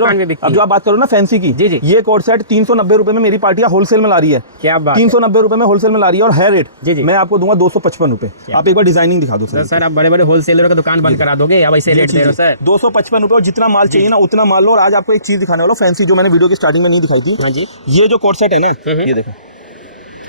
करो ना फैंसी की, जी, ये कोड सेट 390 रुपए में मेरी पार्टियां होलसेल में ला रही है। क्या बात, 390 रुपए में होलसेल में ला रही है, और है रेट जी, मैं आपको दूंगा 255 रुपए। आप एक बार डिजाइनिंग दिखा दो सर, आप बड़े बड़े होलसेलर का दुकान बंद करा दोगे, अब ऐसे रेट दे रहे हो सर। 255 रुपए, और जितना माल चाहिए ना उतना माल लो। और आज आपको एक चीज दिखाने वाला फैंसी, जो मैंने वीडियो की स्टार्टिंग में नहीं दिखाई थी। हाँ जी, ये जो कोड सेट है ना, ये देखो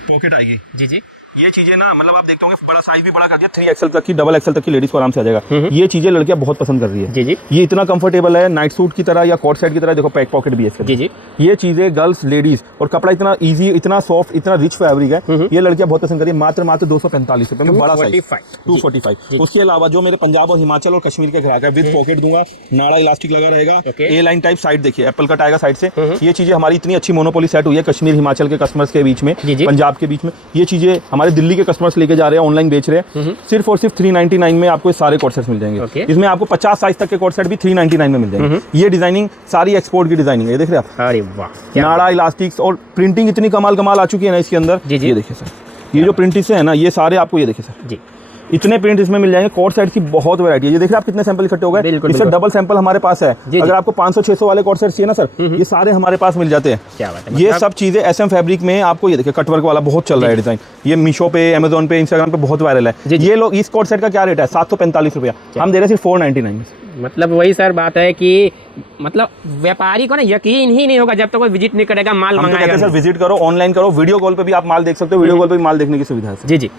पॉकेट आएगी। जी जी, ये चीजें ना, मतलब आप देखते होंगे बड़ा साइज भी बड़ा कर दिया, 3XL तक की, डबल XL तक की लेडीज को आराम से आ जाएगा। ये चीजें लड़कियां बहुत पसंद कर रही है। जी जी, ये इतना कंफर्टेबल है, नाइट सूट की तरह या कोट सेट की तरह। देखो पैक पॉकेट भी है इसका। जी जी, ये चीजें गर्ल्स लेडीज, और कपड़ा इतना इजी, इतना सॉफ्ट, इतना रिच फैब्रिक है, ये लड़कियां बहुत पसंद कर रही है। मात्र 245 रुपए में बड़ा साइज 245। उसके अलावा जो मेरे पंजाब और हिमाचल और कश्मीर के ग्राहक है, विद पॉकेट दूंगा, नाड़ा इलास्टिक लगा रहेगा, ए लाइन टाइप साइड देखिए, एप्पल कट आएगा साइड से। ये चीजें हमारी इतनी अच्छी मोनोपोली सेट हुई है कश्मीर हिमाचल के कस्टमर्स के बीच में, पंजाब के बीच में। ये चीजें हमारे दिल्ली के कस्टमर्स लेके जा रहे हैं, ऑनलाइन बेच रहे हैं। सिर्फ और सिर्फ 399 में आपको सारे कोट सेट्स मिल जाएंगे। इसमें आपको 50 साइज तक के कोट सेट भी 399 में मिल जाएंगे। ये डिजाइनिंग सारी एक्सपोर्ट की डिजाइनिंग है, ये देख रहे हैं आप। अरे वाह, नाड़ा इलास्टिक्स और प्रिंटिंग इतनी कमाल आ चुकी है ना इसके अंदर। ये देखिए सर, ये जो प्रिंटिंग से है ना, ये सारे आपको, ये देखिए सर जी, इतने प्रिंट इसमें मिल जाएंगे। कोट सेट की बहुत वैरायटी है। ये देखिए आप कितने सैंपल इकट्ठे हो गए, बिल्कुल, इससे बिल्कुल। डबल सैंपल हमारे पास है। अगर आपको 500-600 वाले कोट सेट चाहिए ना सर, ये सारे हमारे पास मिल जाते हैं। क्या बात है, ये मतलब- सब चीजें SM फैब्रिक में आपको, ये देखिए कटवर्क वाला बहुत चल रहा है डिजाइन, ये मीशो पे, अमेजोन पे, इंस्टाग्राम पे बहुत वायरल है। ये लोग इस कोट सेट का क्या रेट है, 745 रुपया, हम दे रहे हैं सिर्फ 499 में। मतलब वही सर बात है कि मतलब व्यापारी को ना यकीन ही नहीं होगा जब तक वो विजिट नहीं करेगा, माल हम तो कहते मंगाएगा हैं सर नहीं। विजिट करो, ऑनलाइन करो, वीडियो कॉल पे भी आप माल देख सकते हो, वीडियो कॉल पे भी माल देखने की सुविधा है सर। जी जी।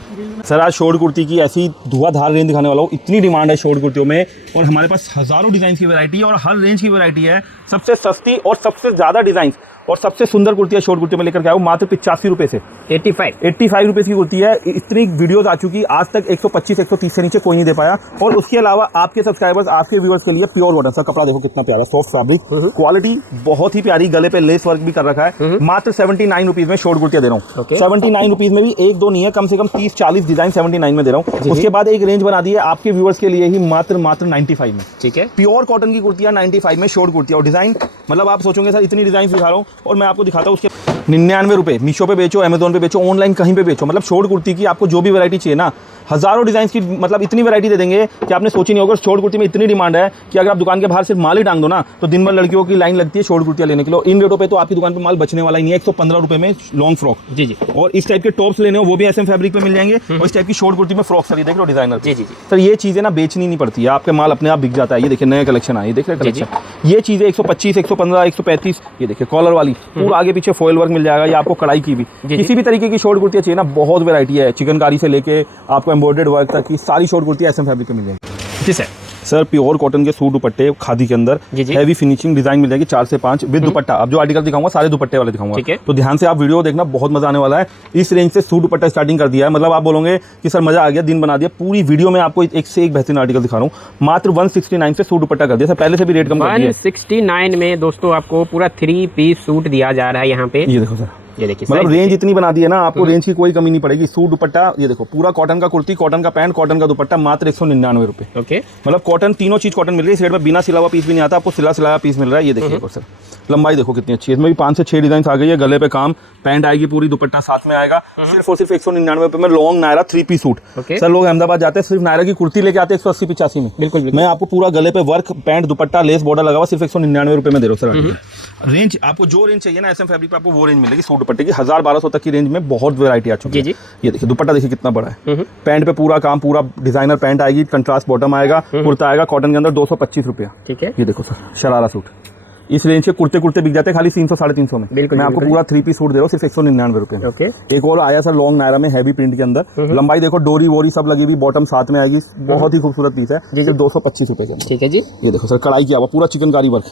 सर आज शॉर्ट कुर्ती की ऐसी धुआंधार रेंज दिखाने वाला हूँ। इतनी डिमांड है शॉर्ट कुर्तियों में, और हमारे पास हजारों डिजाइन की वैरायटी है और हर रेंज की वैरायटी है। सबसे सस्ती और सबसे ज्यादा डिजाइन और सबसे सुंदर कुर्तियां शॉर्ट कुर्ती में लेकर के आया हूँ मात्र 85 रुपए से। 85 रुपए की कुर्ती है। इतनी वीडियोस आ चुकी, आज तक 125-130 से नीचे कोई नहीं दे पाया। और उसके अलावा आपके सब्सक्राइबर्स, आपके व्यूअर्स के लिए प्योर कॉटन। सर कपड़ा देखो कितना प्यारा, सॉफ्ट फैब्रिक, क्वालिटी बहुत ही प्यारी, गले पे लेस वर्क भी कर रखा है। मात्र 79 रुपीज में शॉर्ट कुर्तियां दे रहा हूँ। 79 रुपीज में भी एक दो नहीं है, कम से कम 30-40 डिजाइन 79 में दे रहा हूँ। उसके बाद एक रेंज बना दी है आपके व्यूअर्स के लिए ही मात्र 95 में। ठीक है, प्योर कॉटन की कुर्तियां 95 में शॉर्ट कुर्तियां। और डिजाइन मतलब आप सोचोगे सर इतनी डिजाइन दिखा रहा हूँ, और मैं आपको दिखाता हूँ उसके 99 रुपए। मीशो पे बेचो, अमेजोन पे बेचो, ऑनलाइन कहीं पे बेचो, मतलब शॉर्ट कुर्ती की आपको जो भी वैरायटी चाहिए ना, हजारों डिजाइन की, मतलब इतनी वैरायटी दे देंगे कि आपने सोची नहीं होगा। शॉर्ट कुर्ती में इतनी डिमांड है कि अगर आप दुकान के बाहर सिर्फ माल ही टांग दो ना, तो दिन भर लड़कियों की लाइन लगती है शॉर्ट कुर्तियां लेने के लिए। इन रेटों पे तो आपकी दुकान पे माल बचने वाला ही नहीं है। 115 रुपए में लॉन्ग फ्रॉक। जी जी। और इस टाइप के टॉप्स लेने हो वो भी SM फैब्रिक पे मिल जाएंगे। और इस टाइप की शॉर्ट कुर्ती में फ्रॉक, सर ये देख लो डिजाइनर। जी जी जी। सर ये चीजें ना बेचनी नहीं पड़ती है, आपके माल अपने आप बिक जाता है। ये देखिए नए कलेक्शन आए, देख रहे हैं कलेक्शन। ये चीजें 125, 115, 135, ये देखिए कॉलर वाली, पूरा आगे पीछे फॉइल वर्क मिल जाएगा। ये आपको कढ़ाई की भी, किसी भी तरीके की शॉर्ट कुर्तियां चाहिए ना, बहुत वैरायटी है। चिकनकारी से लेके आपको एम्ब्रॉयडर्ड वर्क तक की सारी शॉर्ट कुर्तियां SM फैब्रिक पे मिल जाएगी। जी सर। सर प्योर कॉटन के सूट दुपट्टे खादी के अंदर, हैवी फिनिशिंग डिजाइन मिल जाएगी 4 से 5 विद दुपट्टा। अब जो आर्टिकल दिखाऊंगा सारे दुपट्टे वाले दिखाऊंगा, तो ध्यान से आप वीडियो देखना, बहुत मजा आने वाला है। इस रेंज से सूट दुपट्टा स्टार्टिंग कर दिया है, मतलब आप बोलोगे कि सर मजा आ गया, दिन बना दिया। पूरी वीडियो में आपको एक से एक बेहतरीन आर्टिकल दिखा रहा हूँ। मात्र 169 से सूट दुपट्टा कर दिया सर, पहले से भी रेट कम कर दिया। 169 में दोस्तों आपको पूरा 3 पीस सूट दिया जा रहा है यहाँ पे। ये देखो सर, ये देखिए मतलब रेंज इतनी बना दी है ना, आपको रेंज की कोई कमी नहीं पड़ेगी। सूट दुपट्टा ये देखो, पूरा कॉटन का कुर्ती, कॉटन का पैंट, कॉटन का दुपट्टा, मात्र 199 रुपए। ओके, मतलब कॉटन, तीनों चीज कॉटन मिल रही है। इस रेट में बिना सिला हुआ पीस भी नहीं आता, आपको सिलाया पीस मिल रहा है। ये देखिए सर, लंबाई देखो कितनी अच्छी है। इसमें भी 5 से 6 डिजाइन आ गई है। गले पे काम, पैंट आएगी पूरी, दुपट्टा साथ में आएगा। सिर्फ और सिर्फ 199 रुपए में लॉन्ग नायरा 3 पीस सूट। सर लोग अहमदाबाद जाते हैं, सिर्फ नायरा की कुर्ती लेके आते हैं 180-85 में। बिल्कुल, मैं आपको पूरा गले पे वर्क, पैंट, दुपट्टा, लेस बॉर्डर लगा हुआ सिर्फ 199 रुपए में दे रहा हूँ सर। रेंज आपको जो रेंज चाहिए ना SM फैब्रिक पे, आपको वो रेंज मिलेगी सूट दुपट्टे की। 1000-1200 तक की रेंज में बहुत वैरायटी आ चुकी है। ये देखिए दुपट्टा देखिए कितना बड़ा है। पैंट पे पूरा काम, पूरा डिजाइनर पैंट आएगी, कंट्रास्ट बॉटम आएगा, कुर्ता आएगा कॉटन के अंदर 225 रुपया। ठीक है, ये देखो सर शरारा सूट, इस रेंज के कुर्ते बिक जाते हैं खाली 300-350 में। बिल्कुल, मैं आपको पूरा 3 पीस सूट दे रहा हूँ सिर्फ 199 रुपए में। ओके, एक और आया सर लॉन्ग नायरा में हैवी प्रिंट के अंदर, लंबाई देखो, डोरी वोरी सब लगी हुई, बॉटम साथ में आएगी, बहुत ही खूबसूरत पीस है, सिर्फ 225 रुपए के अंदर। ठीक है जी। ये देखो सर कढ़ाई किया हुआ पूरा चिकनकारी वर्क,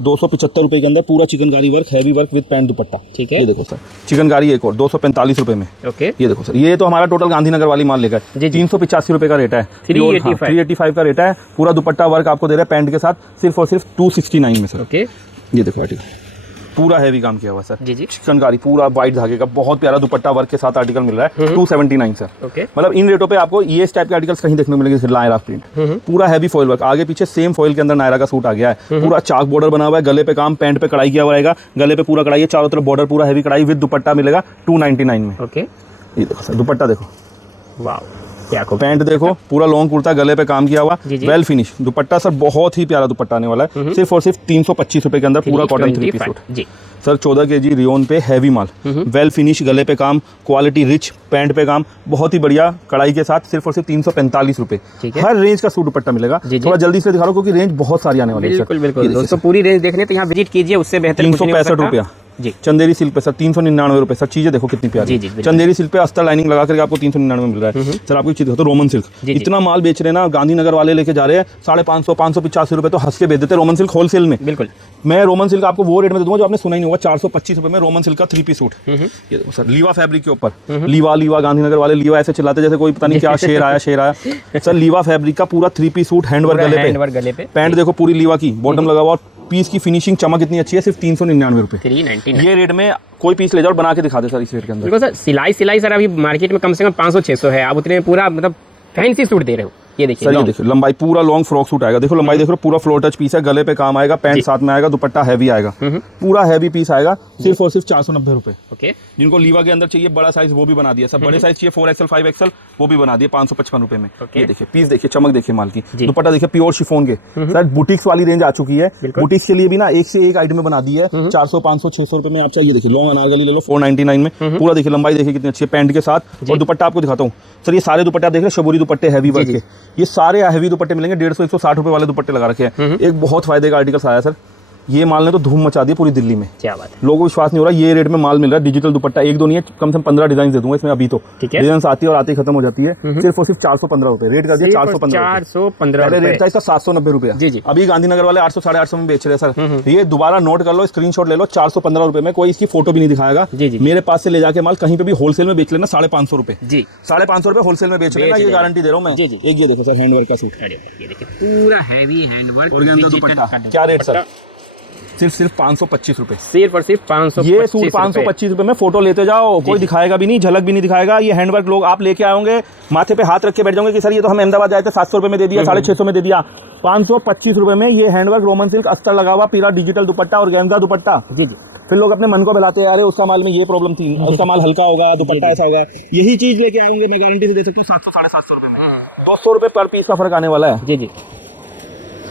275 रुपए के अंदर पूरा chikankari work, heavy work with pant दुपट्टा। ठीक है, ये देखो सर चिकनकारी एक और 245 रुपए में। ओके, ये देखो सर, ये तो हमारा टोटल गांधीनगर वाली माल लेकर 385 रुपए का रेट है। 385 का रेट है। पूरा दुपट्टा वर्क आपको दे रहा है पैंट के साथ, सिर्फ और सिर्फ 269 में सर। ओके, ये देखो आर्टिकल पूरा हैवी काम किया हुआ सर। जी जी। चिकनकारी पूरा वाइट धागे का बहुत प्यारा दुपट्टा वर्क के साथ आर्टिकल मिल रहा है 279 सर। ओके, मतलब इन रेटों पे आपको ये इस टाइप के आर्टिकल्स कहीं देखने को मिलेंगे। नायरा प्रिंट, पूरा हैवी फॉइल वर्क, आगे पीछे सेम फॉइल के अंदर नायरा का सूट आ गया है। पूरा चाक बॉर्डर बना हुआ है, गले पे काम, पैंट पे कढ़ाई किया हुआ रहेगा, गले पे पूरा कढ़ाई है, चारों तरफ बॉर्डर पूरा हैवी कढ़ाई विद दुपट्टा मिलेगा 299 में। ओके, ये देखो सर दुपट्टा देखो, वाह क्या को पैंट देखो, पूरा लॉन्ग कुर्ता, गले पे काम किया हुआ, वेल फिनिश दुपट्टा सर, बहुत ही प्यारा दुपट्टा आने वाला है। सिर्फ और सिर्फ 325 रुपए के अंदर पूरा कॉटन 3 पीस सूट जी सर। 14 kg रियोन पे हैवी माल, वेल फिनिश, गले पे काम, क्वालिटी रिच, पैंट पे काम, बहुत ही बढ़िया कढ़ाई के साथ, सिर्फ और सिर्फ 345 रुपए। हर रेंज का सूट दुपट्टा मिलेगा। थोड़ा जल्दी से दिखा रहा हूँ क्योंकि रेंज बहुत सारी आने वाली है। बिल्कुल बिल्कुल दोस्तों, पूरी रेंज देखने तो यहाँ विजिट कीजिए, उससे बेहतर 365 रुपया जी। चंदेरी सिल्क पे सर 399 रुपए। सर चीजें देखो कितनी प्यारी, चंदेरी सिल्क पे अस्तर लाइनिंग लगा करके आपको 399 में मिल रहा है सर। आपको चीज देखो तो रोमन सिल्क, इतना माल बेच रहे हैं ना, गांधीनगर वाले लेके जा रहे हैं 550, 585 रुपए तो हंस के बेच देते हैं रोमन सिल्क होलसेल में। बिल्कुल, मैं रोमन सिल्क आपको वो रेट में दूंगा जो आपने सुना ही नहीं होगा, 425 रुपए में रोमन सिल्क का 3 पीस सूट। ये देखो सर लीवा फैब्रिक के ऊपर, लीवा गांधीनगर वाले लीवा ऐसे चिल्लाते जैसे कोई पता नहीं क्या शेर आया सर। लीवा फैब्रिक का पूरा 3 पीस सूट, हैंडवर्क गले पे, पैंट देखो पूरी लीवा की, बॉटम लगा हुआ, पीस की फिनिशिंग चमक इतनी अच्छी है, सिर्फ 399 रुपए। 399 ये रेट में कोई पीस ले जाओ बना के दिखा दे सर इस रेट के अंदर। देखो सर सिलाई सर अभी मार्केट में कम से कम 500-600 है, आप उतने पूरा मतलब फैंसी सूट दे रहे हो। ये देखिए सर, ये long। देखिए लंबाई पूरा लॉन्ग फ्रॉक सूट आएगा। देखो लंबाई देख रहे हो, पूरा फ्लोर टच पीस है, गले पे काम आएगा, पैंट साथ में आएगा, दुपट्टा हैवी आएगा, पूरा हैवी पीस आएगा, सिर्फ और सिर्फ 490 रुपए। ओके, जिनको लीवा के अंदर चाहिए बड़ा साइज वो भी बना दिया, सब बड़े साइज चाहिए 4XL 5XL वो भी बना दिए 555 रुपए में। ये देखिए पीस, देखिए चमक, देखिए माल की, दुपट्टा देखिए प्योर शिफॉन के। सर बुटीक्स वाली रेंज आ चुकी है, बुटीक्स के लिए भी ना एक से एक आइटम बना दी है, 400 500 600 रुपए में आप चाहिए। देखिए लॉन्ग अनारकली ले लो 499 में, पूरा देखिए लंबाई देखिए कितनी अच्छी है पैंट के साथ। और दुपट्टा आपको दिखाता हूँ सर, ये सारे दुपट्टे आप देख रहे हैं शबूरी दुपट्टे हैवी वर्क के, ये सारे हैवी दुपट्टे मिलेंगे। 150 160 रुपए वाले दुपट्टे लगा रखे हैं। एक बहुत फायदे का आर्टिकल आया सर, ये माल ने तो धूम मचा दी पूरी दिल्ली में। क्या बात है, लोगों को विश्वास नहीं हो रहा, ये रेट में माल मिल रहा है। डिजिटल दुपट्टा एक दो नहीं है, कम से कम 15 डिजाइन दे दूंगा इसमें अभी तो। डिजाइन आती है और आती खत्म हो जाती है। सिर्फ और सिर्फ 415 रुपए रेट कर दिया, 415 पहले रेट था इसका 790 रुपया। जी। अभी गांधीनगर वाले 800 850 में बेच रहे हैं सर। ये दोबारा नोट कर लो, स्क्रीनशॉट ले लो, 415 रुपए में, कोई इसकी फोटो भी नहीं दिखाएगा। मेरे पास से ले जाके माल कहीं पे भी होलसेल में बेच लेना 550 रुपए जी, 550 रुपए होलसेल में बेच लेना, ये गारंटी दे रहा हूँ मैं। एक ये देखो सर हैंडवर्क का सूट, ये देखिए पूरा हैवी हैंडवर्क ऑर्गेन्जा दुपट्टा। क्या रेट सर? सिर्फ 525 रुपए, सिर्फ और सिर्फ 525। ये सूट 525 रुपए में फोटो लेते जाओ, कोई दिखाएगा भी नहीं, झलक भी नहीं दिखाएगा। ये हैंडवर्क लोग आप लेके आएंगे, माथे पे हाथ रख के बैठ जाओगे कि सर ये तो हम अहमदाबाद जाए थे 700 रुपए में दे दिया, 650 में दे दिया। 525 रुपए में ये हैंडवर्क रोमन सिल्क अस्तर लगा हुआ पूरा डिजिटल दुपट्टा और गेंदा दुपट्टा। जी। फिर लोग अपने मन को बहलाते हैं, अरे उसका माल में ये प्रॉब्लम थी, उसका माल हल्का होगा, दुपट्टा ऐसा होगा। यही चीज लेके आएंगे, मैं गारंटी से दे सकता हूँ 700 750 रुपए में, 200 रुपए पर पीस का फर्क आने वाला है। जी।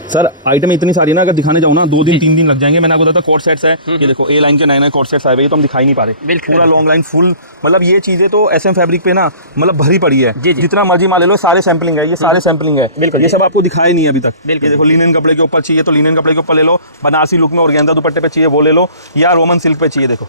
सर आइटम इतनी सारी ना, अगर दिखाने जाऊँ ना 2 दिन 3 दिन लग जाएंगे। मैंने आपको बताया कोट सेट्स है, ये देखो ए लाइन के नए कोट सेट्स आए हुए, ये तो हम दिखाई नहीं पा रहे। पूरा लॉन्ग लाइन फुल, मतलब ये चीजें तो SM फैब्रिक पे ना मतलब भरी पड़ी है। जितना मर्जी माल ले लो, सारे सैम्पलिंग है, ये सारे सैम्पलिंग है, ये सब आपको दिखाया नहीं है अभी तक। ये देखो लिनन कपड़े के ऊपर चाहिए तो लिनन कपड़े के ऊपर ले लो, बनारसी लुक में और गेंदा दुपट्टे पे चाहिए वो ले लो, या रोमन सिल्क पे चाहिए। देखो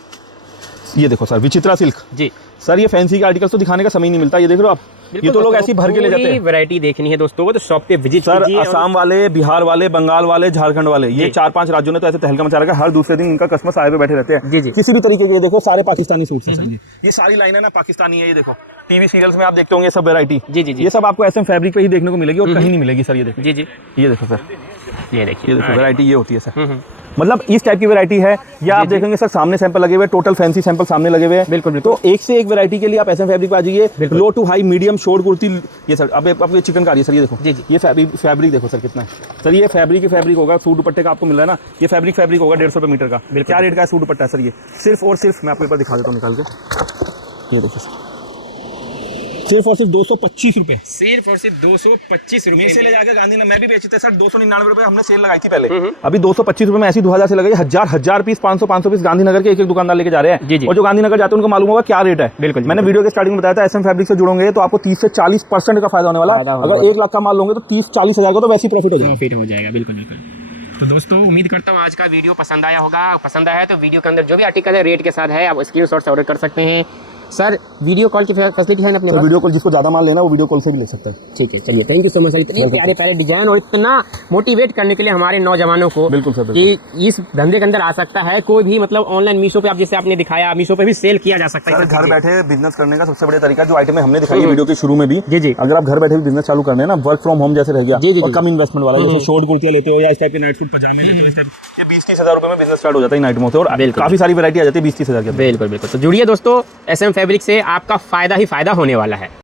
ये देखो सर विचित्रा सिल्क। जी सर, ये फैंसी के आर्टिकल्स तो दिखाने का समय नहीं मिलता, ये देख रहे हो आप, ये तो लोग ऐसी भर के ले जाते हैं। वैरायटी देखनी है दोस्तों को तो शॉप पे विजिट सर, असम वाले, बिहार वाले, बंगाल वाले, झारखंड वाले, ये 4-5 राज्यों ने तो ऐसे तहलका मचा रखा है, हर दूसरे दिन इनका कस्टमर साए पे बैठे रहते हैं। जी। किसी भी तरीके के, ये देखो सारे पाकिस्तानी सूट हैं, ये सारी लाइन है ना पाकिस्तानी है। ये देखो टीवी सीरियल्स में आप देखते होंगे सब वैरायटी। जी, ये सब आपको SM फैब्रिक पे ही देखने को मिलेगी और कहीं नहीं मिलेगी सर। ये देखो जी, ये देखो सर, ये देखिए वैरायटी ये होती है सर, मतलब इस टाइप की वैरायटी है। या आप देखेंगे सर सामने सैंपल लगे हुए, टोटल फैंसी सैंपल सामने लगे हुए हैं। बिल्कुल। तो एक से एक वैरायटी के लिए आप SM फैब्रिक पे आ जाइए। Low to high, medium, short kurti. ये सर अब आपको चिकनकारी है सर, ये देखो ये फैब्रिक देखो सर कितना है सर, ये फैब्रिक होगा। सूट दुपट्टे का आपको मिल रहा है ना, ये फैब्रिक होगा 150 रुपए मीटर का। क्या रेट का सूट दुपट्टा है सर? ये सिर्फ और सिर्फ मैं आपको एक बार दिखा देता हूँ निकाल के, ये देखो सर, सिर्फ और सिर्फ 225 रुपए, सिर्फ और सिर्फ 225 रुपए से ले जाकर गांधीनगर मैं भी बेचते थे सर 299 रुपए, हमने सेल लगाई थी पहले। अभी 225 रुपए में ऐसी 2000 से लगाई, हजार पीस 500 पीस गांधीनगर के एक एक दुकानदार लेके जा रहे हैं। और जो गांधीनगर जाते हैं उनको मालूम होगा क्या रेट है। बिल्कुल, मैंने वीडियो के स्टार्टिंग में बताया था SM फैब्रिक से जुड़ोगे तो आपको 30 से 40% का फायदा होने वाला है। अगर 1 लाख का माल लोगे तो 30-40 हजार का तो वैसे ही प्रॉफिट हो जाएगा। बिल्कुल। तो दोस्तों उम्मीद करता हूँ आज का वीडियो पसंद आया होगा। पसंद आया है तो वीडियो के अंदर जो भी आर्टिकल है रेट के साथ है आप स्क्रीनशॉट से ऑर्डर कर सकते हैं। सर वीडियो कॉल की फैसिलिटी है ना अपने पास? वीडियो कॉल जिसको ज्यादा माल लेना वो वीडियो कॉल से भी ले सकता है। ठीक है, चलिए thank you so much sir, इतने प्यारे प्यारे डिजाइन और इतना मोटिवेट करने के लिए हमारे नौजवानों को। बिल्कुल सर, कि इस धंधे के अंदर आ सकता है कोई भी, मतलब ऑनलाइन मीशो पे आप जैसे आपने दिखाया, मीशो पे भी सेल किया जा सकता है। घर बैठे बिजनेस करने का सबसे बड़ा तरीका जो आइटम हमने दिखाई है वीडियो के शुरू में भी। जी। अगर आप घर बैठे भी बिजनेस चालू करने हैं ना, वर्क फ्रॉम होम जैसे रह गया और कम इन्वेस्टमेंट वाला, जैसे शॉर्ट कुर्ते लेते हो या इस टाइप के नाइट सूट पजामे लेते हो, 20-30 हजार रुपए में बिजनेस स्टार्ट हो जाता है इन आइटमों से, और काफी सारी वैरायटी आ जाती है 20-30 हजार की। बिल्कुल। तो जुड़िए दोस्तों SM फैब्रिक से, आपका फायदा ही फायदा होने वाला है।